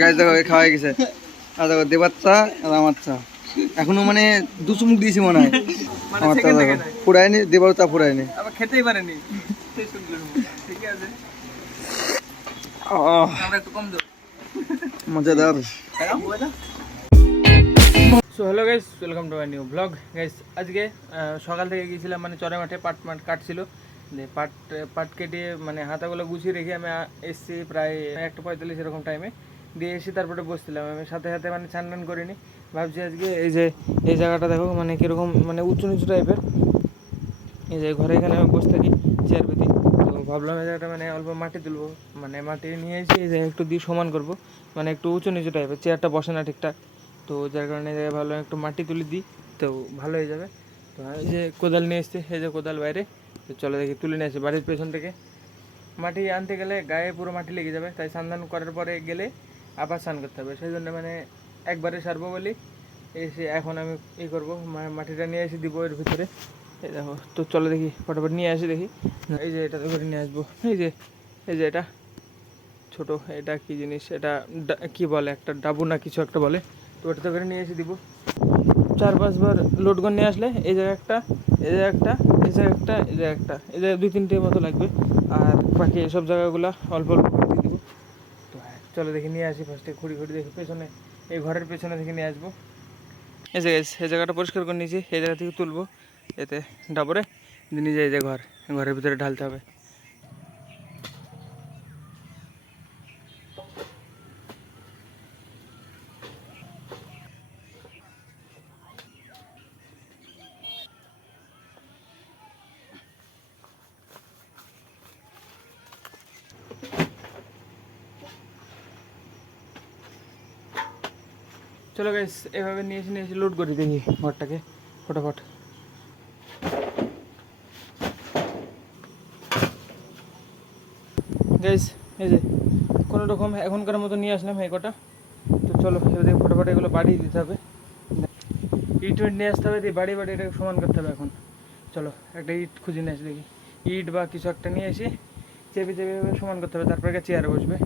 গাছ দেখো খাওয়াই গেছে। আর দেখো দেবার চা আর আমার চা। এখনও মানে দু চুমুক দিয়েছি মনে হয়। মানে আমার চা দেখো ফুরায়নি দেবার চা ফুরায়নি। আবার খেতেই পারেনি। ঠিক আছে? আহ, আমরা একটু কম দেবো। মজাদার। So hello guys welcome to my new blog guys আজকে সকাল থেকে গিয়েছিলাম মানে চরে মাঠে পাট মাঠ কাটছিল। পাট পাট কেটে মানে হাতাগুলো গুছিয়ে রেখে আমি এসছি প্রায় একটা পঁয়তাল্লিশ এরকম টাইমে দিয়ে এসে তারপরে বসছিলাম। আমি সাথে সাথে মানে চান টান করিনি। ভাবছি আজকে এই যে, এই জায়গাটা দেখো মানে কীরকম মানে উঁচু নিচু টাইপের এই যে ঘরে এখানে আমি বসে থাকি চেয়ার পেতে তো ভাবলাম এই জায়গাটা মানে অল্প মাটি তুলবো। মানে মাটি নিয়ে এসে এই যে একটু দিয়ে সমান করব। মানে একটু উঁচু নিচু টাইপের চেয়ারটা বসে না ঠিকঠাক। তো যার কারণে এই জায়গায় ভাবলাম একটু মাটি তুলে দিই, তো ভালো হয়ে যাবে। তো এই যে কোদাল নিয়ে এসছে। এই যে কোদাল বাইরে। তো চলো দেখি, তুলে নিয়ে আসি বাড়ির পেছন থেকে। মাটি আনতে গেলে গায়ে পুরো মাটি লেগে যাবে, তাই স্নান করার পরে গেলে আবার স্নান করতে হবে। সেই জন্য মানে একবারে সারবো বলি। এসে এখন আমি ই করব মাটিটা নিয়ে এসে দিব এর ভিতরে। এই দেখো, তো চলো দেখি, ফটাফট নিয়ে আসি দেখি। এই যে এটা তো করে নিয়ে আসব। এই যে এই যে এটা ছোট, এটা কি জিনিস? এটা কি বলে একটা, ডাবু না কিছু একটা বলে। তো ওটা তো করে নিয়ে এসে দিব। চার পাঁচবার লোড করে নিয়ে আসলে এই জায়গায় একটা, এই জায়গায় একটা, এই জায়গায় একটা, এই জায়গায় একটা। এই জায়গায় দুই তিনটে মতো লাগবে। আর বাকি এসব জায়গাগুলো অল্প অল্প করে দিয়ে দিব। তো হ্যাঁ চলো দেখি নিয়ে আসি ফার্স্টে ঘুরি ঘুরি দেখি পেছনে, এই ঘরের পেছনে থেকে নিয়ে আসব। এই যে এই জায়গাটা পরিষ্কার করে নিয়েছি, এই জায়গা থেকে তুলবো। এতে ডাবরে নিজে এই যে ঘর, ঘরের ভিতরে ঢালতে হবে। চলো গাইস এভাবে নিয়ে এসে নিয়ে এসে লোড করে দেখি ঘরটাকে, ফটাফট। গাইস এই যে, কোনো রকম এখনকার মতো নিয়ে আসলাম এই কটা। তো চলো, এবার ফটাফট এগুলো বাড়িয়ে দিতে হবে। ইট উইট নিয়ে আসতে হবে, দিয়ে বাড়ি বাড়ি এটাকে সমান করতে হবে এখন। চলো, একটা ইট খুঁজে নিয়ে আসি, দেখি। ইট বা কিছু একটা নিয়ে এসে চেপে চেপে সমান করতে হবে, তারপরে একটা চেয়ারে বসবে।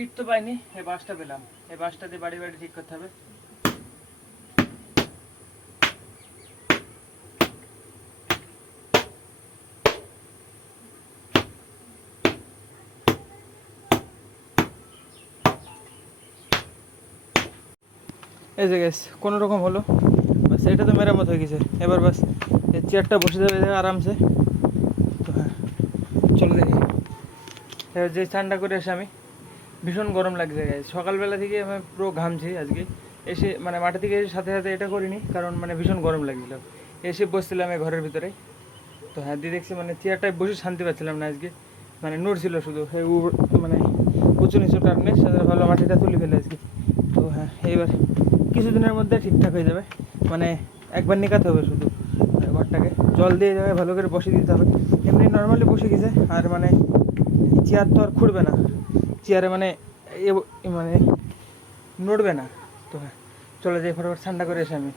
ইট তো পাইনি, এই বাসটা পেলাম। এই বাসটা দিয়ে বাড়ি বাড়ি ঠিক করতে হবে। এই যে গ্যাস কোনো রকম হলো। বাস এটা তো মেরামত হয়ে গেছে। এবার বাস এই চেয়ারটা বসে যাবে আরামসে। তো হ্যাঁ চলো দেখি এবার যে ঠান্ডা করে এসে আমি, ভীষণ গরম লাগছে গাইজ সকালবেলা থেকে আমি পুরো ঘামছি আজকে। এসে মানে মাঠে থেকে এসে সাথে সাথে এটা করিনি, কারণ মানে ভীষণ গরম লাগছিল। এসে বসছিলাম এই ঘরের ভিতরে। তো হ্যাঁ দিয়ে দেখছি মানে চেয়ারটায় বসে শান্তি পাচ্ছিলাম না আজকে। মানে নড়ছিল শুধু মানে উঁচু নিচু কারণে সাথে ভালো মাটিটা তুলে ফেলে আজকে। তো হ্যাঁ এইবার কিছুদিনের মধ্যে ঠিকঠাক হয়ে যাবে। মানে একবার নিকাতে হবে শুধু মানে ঘরটাকে। জল দিয়ে জায়গায় ভালো করে বসে দিতে হবে। এমনি নর্মালি বসে গেছে, আর মানে চেয়ার তো আর খুঁড়বে না। চেয়ারে মানে এ- মানে নড়বে না। তো হ্যাঁ চলে যাই ফটাফট ঠান্ডা করে এসে আমি।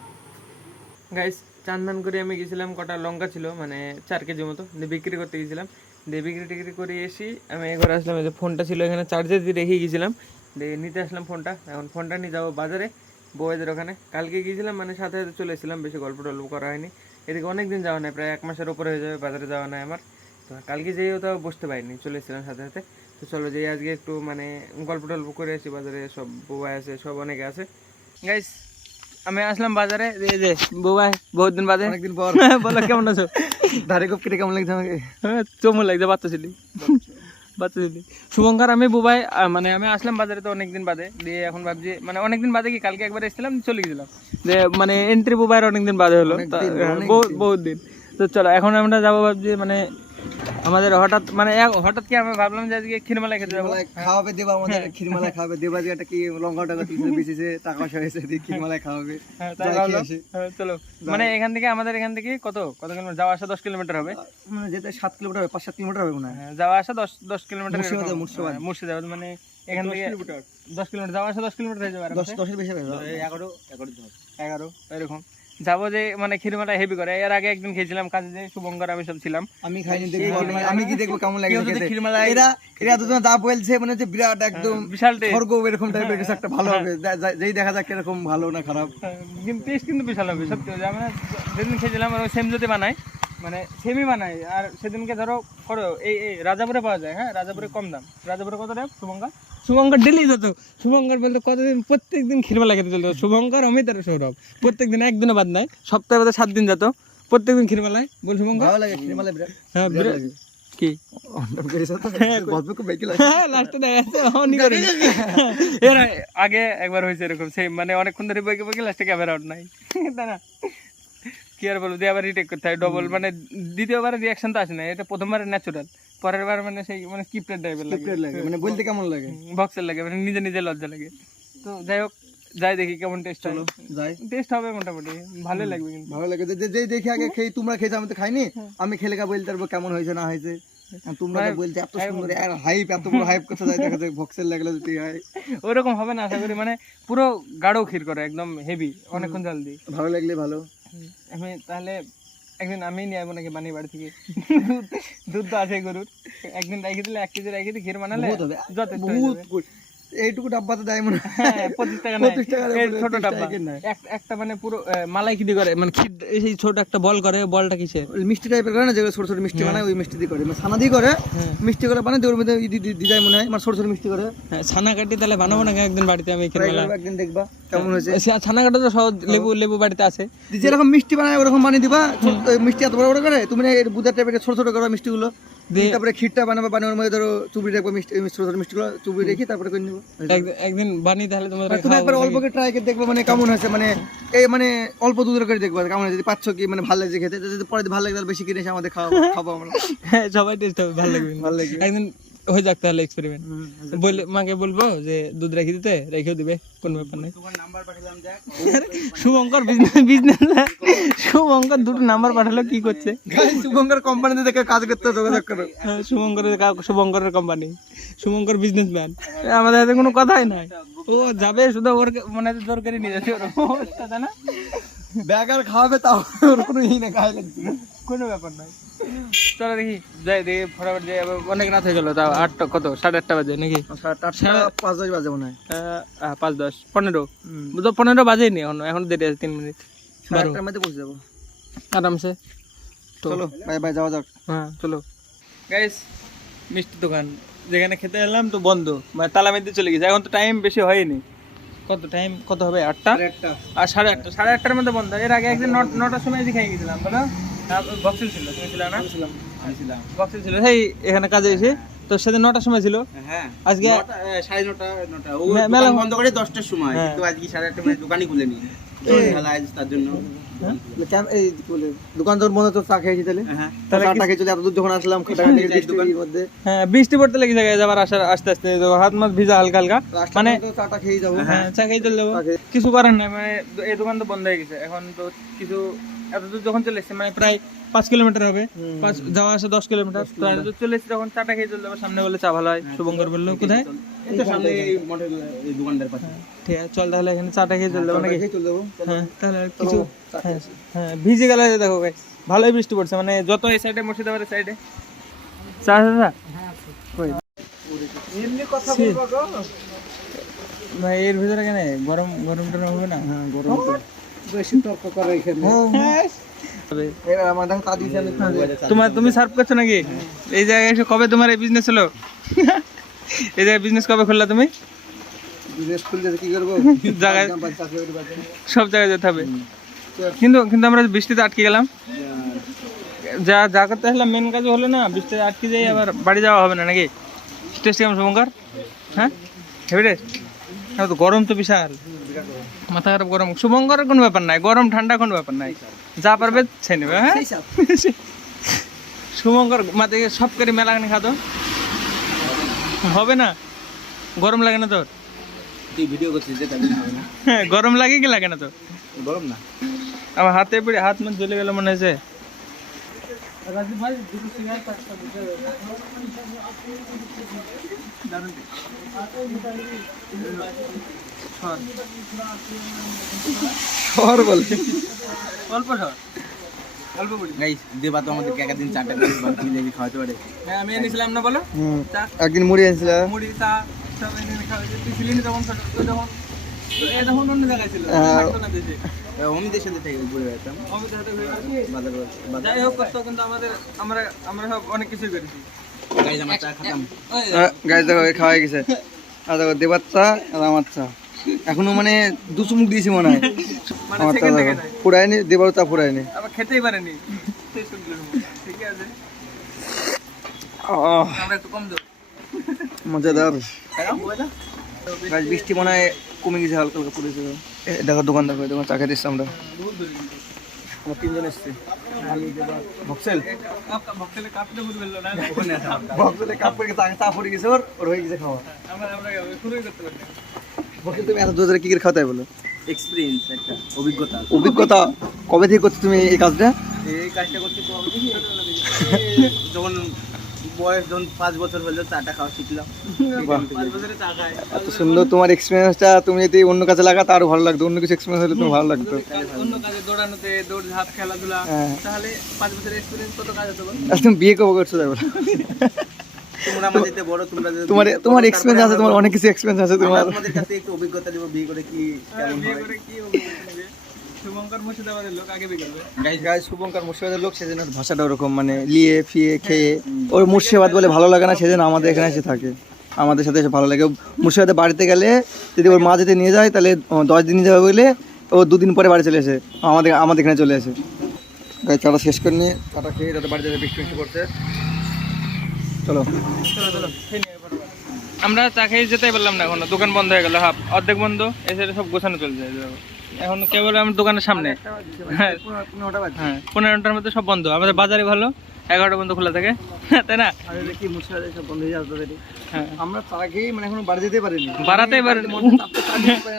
গাইস চান্দান করে আমি গেছিলাম, কটা লঙ্কা ছিল মানে চার কেজি মতো, দিয়ে বিক্রি করতে গেছিলাম। দিয়ে বিক্রি টিক্রি করে এসি আমি ঘরে আসলাম যে ফোনটা ছিল, এখানে চার্জে দিয়ে রেখে গেছিলাম। দিয়ে নিতে আসলাম ফোনটা। এখন ফোনটা নিয়ে যাব বাজারে। বউয়েদের ওখানে। কালকে গিয়েছিলাম মানে সাথে সাথে চলে এসেছিলাম বেশি গল্প টল্প করা হয়নি। এদিকে অনেক দিন যাওয়া নাই প্রায় এক মাসের উপরে হয়ে যাবে বাজারে যাওয়া নাই আমার। তো কালকে যেয়েও তাও বসতে পারিনি চলে এসেছিলাম সাথে সাথে। তো চলো যে আজকে একটু মানে গল্প টল্প করে আসি বাজারে সব বউয়াই আছে সব অনেকে আছে। গাইস আমি আসলাম বাজারে এই যে বউয়াই বহুত দিন বাদে। অনেকদিন পর। বলো কেমন আছো? ধারে কপ কেটে কেমন লাগছে আমাকে? হ্যাঁ চমন লাগছে বাচ্চা ছিলি। বাচ্চা ছিলি শুভঙ্কর আমি বুবাই মানে আমি আসলাম বাজারে তো অনেকদিন বাদে দিয়ে এখন ভাবছি মানে অনেকদিন বাদে কি কালকে একবার এসেছিলাম চলে গেছিলাম। যে মানে এন্ট্রি বুবাইয়ের অনেকদিন বাদে হলো। বহুত বহুত দিন তো চলো এখন আমরা যাব ভাবছি মানে আমাদের হঠাৎ মানে হঠাৎ কি আমি ভাবলাম যে আজকে ক্ষীরমালা খেতে যাব? খাওয়াবে দেবা আমাদের ক্ষীরমালায় খাওয়াবে দেবা যে একটা কি লঙ্কা টাকা তুলছে বেঁচেছে টাকা পয়সা হয়েছে দিয়ে ক্ষীরমালায় খাওয়াবে। হ্যাঁ। হ্যাঁ, চলো। মানে এখান থেকে আমাদের এখান থেকে কত? কত কিলোমিটার? যাওয়া আসা দশ কিলোমিটার হবে? মানে যেতে সাত কিলোমিটার হবে পাঁচ সাত কিলোমিটার হবে মনে হয়। হ্যাঁ, যাওয়া আসা দশ দশ কিলোমিটার মুর্শিদাবাদ, মুর্শিদাবাদ। হ্যাঁ, মানে এখান থেকে দশ কিলোমিটার। যাওয়া আসা দশ কিলোমিটার হয়ে যাবে দশ দশের বেশি হবে। এগারো এগারো এগারো। এরকম। যাব যে মানে ক্ষীরমালা হেভি করে। এর আগে একদিন খেয়েছিলাম কাজে যে শুভঙ্কর আমি সব ছিলাম। আমি খাইনি দেখব। আমি- কি দেখব? কেমন লাগে। ক্ষীরমালায়- এরা এরা দুজন যা বলছে মনে হচ্ছে বিরাট একদম বিশাল স্বর্গ এরকম টাইপের কিছু একটা ভালো হবে। যা- যা- যেই দেখা যাক কীরকম ভালো না খারাপ। হ্যাঁ, কিন্তু টেস্ট কিন্তু বিশাল হবে সত্যি। আমরা যেদিন খেয়েছিলাম ওই সেম যদি বানায় মানে সেমই বানায়। আর সেদিনকে ধরো করো এই এই রাজাপুরে পাওয়া যায় হ্যাঁ? রাজাপুরে কম দাম। রাজাপুরে কত দাম শুভঙ্কর? শুভঙ্কর ডেলি যেত শুভঙ্কর বলতো কতদিন প্রত্যেক দিন ক্ষীরমেলা খেতে চলতো। শুভঙ্কর অমিত আর সৌরভ প্রত্যেক দিন একদিনও বাদ নাই সপ্তাহে বাদে সাত দিন যেত প্রত্যেক দিন ক্ষীরমেলায় বল শুভঙ্কর। ভালো লাগে বিরাট। হ্যাঁ বিরাট কি? হ্যাঁ লাস্টে দেখা যাচ্ছে অনই করে। এর আগে একবার হয়েছে এরকম সেই মানে অনেকক্ষণ ধরে বইকে বইকে লাস্টে ক্যামেরা আউট নাই। তাই না কি আর বলব দিয়ে আবার রিটেক করতে হয় ডবল মানে দ্বিতীয়বার রিয়াকশন তো আসে না এটা প্রথমবার ন্যাচুরাল পরের বার মানে সেই মানে স্ক্রিপ্টেড টাইপের লাগে। মানে বলতে কেমন লাগে? বক্সের লাগে মানে নিজে নিজে লজ্জা লাগে। তো যাই হোক যাই দেখি কেমন টেস্ট হলো যাই। টেস্ট হবে মোটামুটি ভালোই লাগবে কিন্তু। ভালো লাগে যে- যে যে দেখে আগে খেয়ে তোমরা খেয়েছো আমি তো খাইনি। আমি খেলে কা বলতে পারব কেমন হয়েছে না হয়েছে। তোমরা তো বলতে এত সুন্দর আর হাইপ এত বড় হাইপ করতে যায় দেখা যায় ভক্সের লাগলে যদি হয়। ওইরকম হবে না আশা করি। মানে পুরো গাঢ় ক্ষীর করে একদম হেভি অনেকক্ষণ জাল দিই ভালো লাগলে ভালো। আমি তাহলে একদিন আমি নিয়ে আসব নাকি বানিয়ে বাড়ি থেকে? দুধ তো আছে গরুর। একদিন রেখে দিলে এক কেজি রেখে দিই ক্ষীর বানালে হয়ে বহুত। এইটুকু ডাব্বাতে দেয় মনে হয়। হ্যাঁ, পঁচিশ টাকা নেয়। 25 টাকার এই উপরে ছোট ডাব্বা। টাকা নেয়। এক- একটা মানে পুরো মালাই করে। মানে সেই ছোট একটা বল করে বলটা কিসে? মিষ্টি টাইপের করে না যেগুলো ছোট ছোট মিষ্টি বানায় ওই মিষ্টি দিয়ে করে। মানে ছানা দিয়ে করে হ্যাঁ। মিষ্টি করে বানায় মধ্যে মনে হয়। মানে ছোট ছোট মিষ্টি করে। হ্যাঁ, ছানা কাটি তাহলে বানাবো নাকি একদিন বাড়িতে আমি একদিন দেখবা কেমন হয়েছে। ছানা কাটা তো সহজ লেবু লেবু বাড়িতে আছে। যেরকম মিষ্টি বানায় ওরকম বানিয়ে দিবা। মিষ্টি এত বড় বড় করে তুমি না বুদার টাইপের ছোট ছোট করো মিষ্টিগুলো। দিয়ে তারপরে ক্ষীরটা বানাবো বানানোর মধ্যে ধরো চুবড়ি রাখব মিষ্টি ওই ধরো মিষ্টিগুলো চুবড়ি রেখে তারপরে করে নিবো। একদিন- বানিয়ে তাহলে তোমাদের মানে তুমি একবার অল্প করে ট্রাই করে দেখব মানে কেমন হয়েছে মানে এই মানে অল্প দুধের করে দেখব কেমন যদি পাচ্ছ কি মানে ভালো লাগছে খেতে। যদি পরে ভালো লাগে তাহলে বেশি কিনে এসে আমাদের খাওয়া খাব আমরা। হ্যাঁ সবাই টেস্ট হবে ভালো লাগবে। ভালো লাগবে। একদিন হয়ে যাক তাহলে এক্সপেরিমেন্ট বলে মাকে বলব যে দুধ রেখে দিতে রেখেও দিবে কোন ব্যাপার নাই। শুভঙ্কর বিজনেস শুভঙ্কর দুটো নাম্বার পাঠালো কি করছে? শুভঙ্কর কোম্পানিতে দেখে কাজ করতে যোগাযোগ করো। হ্যাঁ, শুভঙ্করের শুভঙ্করের কোম্পানি শুভঙ্কর বিজনেসম্যান আমাদের হাতে কোনো কথাই নাই। ও যাবে শুধু ওর মানে জোর করে নিয়ে যাচ্ছে ওর অবস্থা না? ব্যাগার খাওয়াবে তাও ওর কোনো ই না গায়ে লাগছে। কোনো ব্যাপার নাই। চলো দেখি যাই দেখি ফটাফট যাই আবার অনেক রাত হয়ে গেল আটটা কত? সাড়ে আটটা বাজে নাকি? পাঁচ দশ বাজে মনে হয়। পাঁচ দশ পনেরো। তো পনেরো বাজেনি এখন এখন দেরি আছে তিন মিনিট। সাড়ে আটটার মধ্যে পৌঁছে যাব। আরামসে। চলো বাই বাই যাওয়া যাক। হ্যাঁ চলো। গাইস মিষ্টি দোকান। যেখানে খেতে এলাম তো বন্ধ মানে তালা মেঘে চলে গেছে। এখন তো টাইম বেশি হয়নি। কত টাইম কত হবে? আটটা? আর সাড়ে আটটা সাড়ে আটটার মধ্যে বন্ধ। এর আগে একদিন নটার সময় এসে খেয়ে গেছিলাম বলো? বক্সিল ছিল তুমি ছিল না? ছিলাম আমি ছিলাম বক্সিল ছিল সেই এখানে কাজে এসে? তো সেদিন নটার সময় ছিল? হ্যাঁ আজকে সাড়ে নটা নটা। ও মেলা- বন্ধ করে দশটার সময়। হ্যাঁ। কিন্তু আজকে সাড়ে আটটা মানে দোকানই খুলেনি। তার জন্য। কেন- এই কি বলে, দোকান তোর মনে তো চা খেয়েছি তাহলে। হ্যাঁ খেয়ে চলে এত দূর যখন আসলাম বৃষ্টির মধ্যে। হ্যাঁ বৃষ্টি পড়তে লেগে যায় আবার আসার আস্তে আস্তে হাত মাত ভিজা হালকা হালকা। মানে চাটা খেয়ে যাব। হ্যাঁ চা খেয়ে চলে যাব। কিছু করার নাই মানে এই দোকান তো বন্ধ হয়ে গেছে। এখন তো কিছু এত দূর যখন চলে এসছে মানে প্রায় পাঁচ কিলোমিটার হবে। পাঁচ যাওয়া আসা দশ কিলোমিটার। তো এত দূর চলে এসছে তখন চাটা খেয়ে চলে যাব সামনে বলে চা ভালো হয়। শুভঙ্কর বলল কোথায়? সামনে এই দোকানটার পাশে। ঠিক আছে চল তাহলে এখানে চাটা খেয়ে চলে যাব নাকি খেয়ে চলে যাব। হ্যাঁ তাহলে কিছু হ্যাঁ হ্যাঁ ভিজে গেলে দেখো ভালোই বৃষ্টি পড়ছে মানে যত এই সাইডে মুর্শিদাবাদের সাইডে চা চা এমনি কথা বলব গো। ভাই এর ভিতরে কেন? গরম গরম টরম হবে না? হ্যাঁ গরম। বেশি তর্ক করে এখানে। আমি তোমার তুমি সার্ভ করছ নাকি? এই জায়গায় এসে কবে তোমার এই বিজনেস হলো? এই জায়গায় বিজনেস কবে খুললা তুমি? বিজনেস খুলতে কি করব? জায়গায়। সব জায়গায় যেতে হবে। কিন্তু কিন্তু আমরা বৃষ্টিতে আটকে গেলাম। যা যা করতে আসলাম মেন কাজ হলো না। বৃষ্টিতে আটকে যাই আবার বাড়ি যাওয়া হবে না নাকি? টেস্ট কেমন শুভঙ্কর হ্যাঁ? হেভি টেস্ট হ্যাঁ তো গরম তো বিশাল। মাথা খারাপ গরম। শুভঙ্করের কোনো ব্যাপার নাই গরম ঠান্ডা কোনো ব্যাপার নাই। যা পারবে সে নেবে হ্যাঁ। শুভঙ্কর মাথায় সব করে মেলা খাতো। হবে না? গরম লাগে না তোর? তুই ভিডিও করছিস যে হ্যাঁ গরম লাগে কি লাগে না তোর? গরম না। আমার হাতে পড়ে হাত মুখ জ্বলে গেল মনে হয়েছে। সর বলে। অল্প সর অল্প পড়ি গাইস দেবা তো আমাদেরকে একদিন চারটা করে বাড়ি জিলেবি খাওয়াতে পারে। হ্যাঁ আমি এনেছিলাম না বলো? একদিন মুড়ি আনছিল মুড়ি চা সব এনে এনে তুই ছিলি না তখন ছোট যখন এ তখন অন্য জায়গায় ছিল। হ্যাঁ। না দেশে। অমিতের সাথে থেকে ঘুরে বেড়াতাম। অমিতের সাথে ঘুরে। বাজার যাই হোক কষ্ট কিন্তু আমাদের আমরা আমরা সব অনেক কিছুই করেছি। গাছ দেখো এ গেছে। আর দেখো দেবার চা আর আমার চা। এখনও মানে দু চুমুক দিয়েছি মনে হয়। মানে আমার চা দেখো। থেকে নাই চা খেতেই পারেনি। ঠিক আছে। মজাদার। গাছ বৃষ্টি মনে হয় কমে গেছে হালকা হালকা পড়েছে। দেখো দোকান দেখো দোকান চা খেতে এসছি আমরা। আমরা তিনজন এসছি। ভক্সেল। বেরলো না। ভক্সেলে কাপ করে চা পড়ে গেছে ওর ওর হয়ে গেছে খাওয়া। ভক্সেল তুমি এত দূর কি করে খাওয়াতে বলো? এক্সপিরিয়েন্স একটা অভিজ্ঞতা। অভিজ্ঞতা? কবে থেকে করছ তুমি এই কাজটা? এই কাজটা করছি যখন বয়স যখন পাঁচ বছর হলো চাটা খাওয়া শিখলাম। পাঁচ বছরে চা এত সুন্দর তোমার এক্সপিরিয়েন্সটা তুমি যদি অন্য কাজে লাগাতে আরও ভালো লাগতো অন্য কিছু এক্সপিরিয়েন্স হলে তোমার ভালো লাগতো। অন্য কাজে দৌড়ানোতে দৌড় ঝাঁপ খেলাধুলা হ্যাঁ। তাহলে পাঁচ বছরের এক্সপিরিয়েন্স কত কাজ হতো বল? আচ্ছা তুমি বিয়ে কবে করছ তাই বলো তোমরা বড় তোমরা তোমার তোমার এক্সপিরিয়েন্স আছে তোমার অনেক কিছু এক্সপিরিয়েন্স আছে তোমার। কাছে একটু অভিজ্ঞতা দেবো বিয়ে করে কি কেমন বিয়ে করে কি? শুভঙ্কর মুর্শিদাবাদের লোক আগে করবে গাইস শুভঙ্কর মুর্শিদাবাদের লোক ওর ভাষাটা ওরকম মানে লিয়ে ফিয়ে খেয়ে। ওর মুর্শিদাবাদ বলে ভালো লাগে না সেজন্য আমাদের এখানে এসে থাকে। আমাদের সাথে এসে ভালো লাগে। মুর্শিদাবাদে বাড়িতে গেলে যদি ওর মা যদি নিয়ে যায় তাহলে দশ দিন যাবে বলে ও দুদিন পরে বাড়ি চলে আসে। আমাদের আমাদের এখানে চলে আসে। গাইস চাটা শেষ করে নিয়ে চাটা খেয়ে তাদের বাড়িতে বৃষ্টি বৃষ্টি করতে চলো। চলো চলো। আমরা চা খেয়ে যেতেই পারলাম না এখনও। দোকান বন্ধ হয়ে গেল হাফ। অর্ধেক বন্ধ এসে সব গোছানো চলছে। এখন কেবল আমার দোকানের সামনে। হ্যাঁ। হ্যাঁ পনেরোটার মধ্যে সব বন্ধ। আমাদের বাজারে ভালো এগারোটা বন্ধ খোলা থাকে। তাই না? সব বন্ধ হয়ে হ্যাঁ। আমরা খেয়েই মানে এখনও বাড়ি যেতে পারিনি।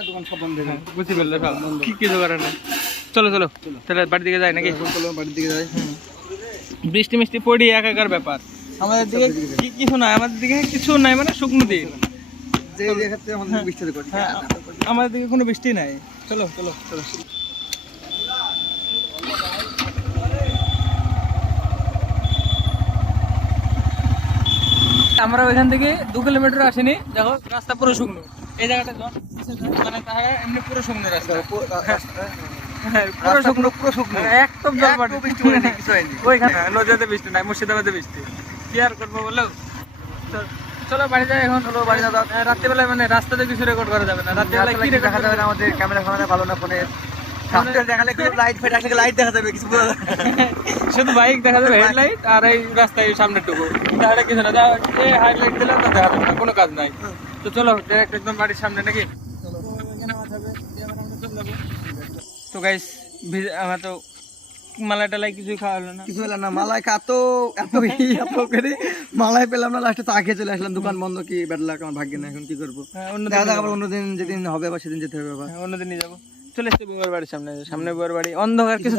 দোকান সব বন্ধ হয়ে বুঝতে পারল সব কি কিছু করার নেই চলো চলো। তাহলে বাড়ির দিকে যাই নাকি? চলো বাড়ির দিকে যাই। বৃষ্টি মিষ্টি পড়ি একাকার ব্যাপার। আমাদের দিকে কি কিছু নাই আমাদের দিকে কিছু নাই মানে শুকনো দেখাচ্ছে আমাদের বৃষ্টি করছে হ্যাঁ আমাদের দিকে কোনো বৃষ্টি নাই। চলো চলো চলো। আমরা ওইখান থেকে দু কিলোমিটার আসিনি। দেখো রাস্তা পুরো শুকনো। এই জায়গাটা মানে তাহলে এমনি পুরো শুকনো রাস্তা। হ্যাঁ। পুরো শুকনো। পুরো শুকনো। একদম জল পানি বৃষ্টি পড়েনি, কিছু হয়নি। ওইখানে নদিয়াতে বৃষ্টি নাই মুর্শিদাবাদে বৃষ্টি। কি আর করব বলো? চল- বাড়ি যাই এখন চলো বাড়ি যাও রাত্রিবেলায় মানে রাস্তাতে কিছু রেকর্ড করা যাবে না। রাত্রিবেলায় কি দেখা যাবে না আমাদের ক্যামেরা ফ্যামেরা ভালো না ফোনে। দেখালে লাইট ফাইট আসলে লাইট দেখা যাবে কিছু বোঝা শুধু বাইক দেখা যাবে হেডলাইট আর এই রাস্তায় সামনে টুকু তাহলে কিছু না এই হাইলাইট দিলে তো দেখা যাবে না কোনো কাজ নাই। তো চলো ডাইরেক্ট একদম বাড়ির সামনে নাকি? তো গাইস আমার তো মালাই টালাই কিছুই খাওয়া হলো না। কিছু হলো না মালাই এত এত এত করে মালাই পেলাম না লাস্টে চা খেয়ে চলে আসলাম দোকান বন্ধ কি ব্যাড আমার ভাগ্যে না এখন কি করব? হ্যাঁ, দেখা যাক আবার অন্যদিন যেদিন হবে আবার সেদিন যেতে হবে আবার। হ্যাঁ, যাব। চলে এসছে বাড়ির সামনে সামনে বাড়ি। অন্ধকার কিছু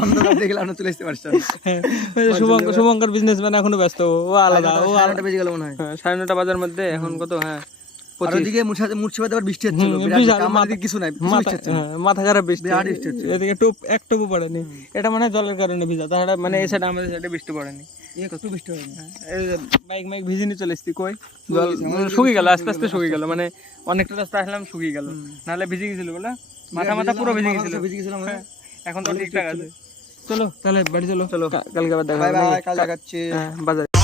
অন্ধকার দেখলে আমরা চলে আসতে পারছি শুভঙ্কর শুভঙ্কর বিজনেসম্যান এখনও ব্যস্ত ও আলাদা ও আলাদা। বেজে গেল মনে হয়। হ্যাঁ, সাড়ে নটা বাজার মধ্যে এখন কত হ্যাঁ। আর ওইদিকে মুর্শিদাবাদে মুর্শিদাবাদে আবার বৃষ্টি হচ্ছিল হুম, বিরাট বিশাল। বৃষ্টি। আমাদের মাথা- কিছু নাই কিছু বৃষ্টি হচ্ছে না। হ্যাঁ, মাথা খারাপ বৃষ্টি। বিরাট বৃষ্টি হচ্ছে। এদিকে টুপ এক টুপু পড়েনি। এটা মানে জলের কারণে ভিজা। তাছাড়া মানে এই সাইডে আমাদের সাইডে বৃষ্টি পড়েনি। কত বৃষ্টি হয় না এই যে বাইক মাইক ভিজিনি চলে এসছি। কই? জল শুকিয়ে গেল আস্তে আস্তে শুকিয়ে গেল। মানে অনেকটা রাস্তা আসলাম শুকিয়ে গেল। নাহলে ভিজে গেছিল বলে। মাথা মাথা পুরো ভিজে গেছিল। ভিজে গেছিলাম আমরা। এখন তো ঠিকঠাক আছে। চলো তাহলে বাড়ি চলো। চলো। কালকে আবার দেখা বাই বাই কাল দেখাচ্ছি। হ্যাঁ বাজারে।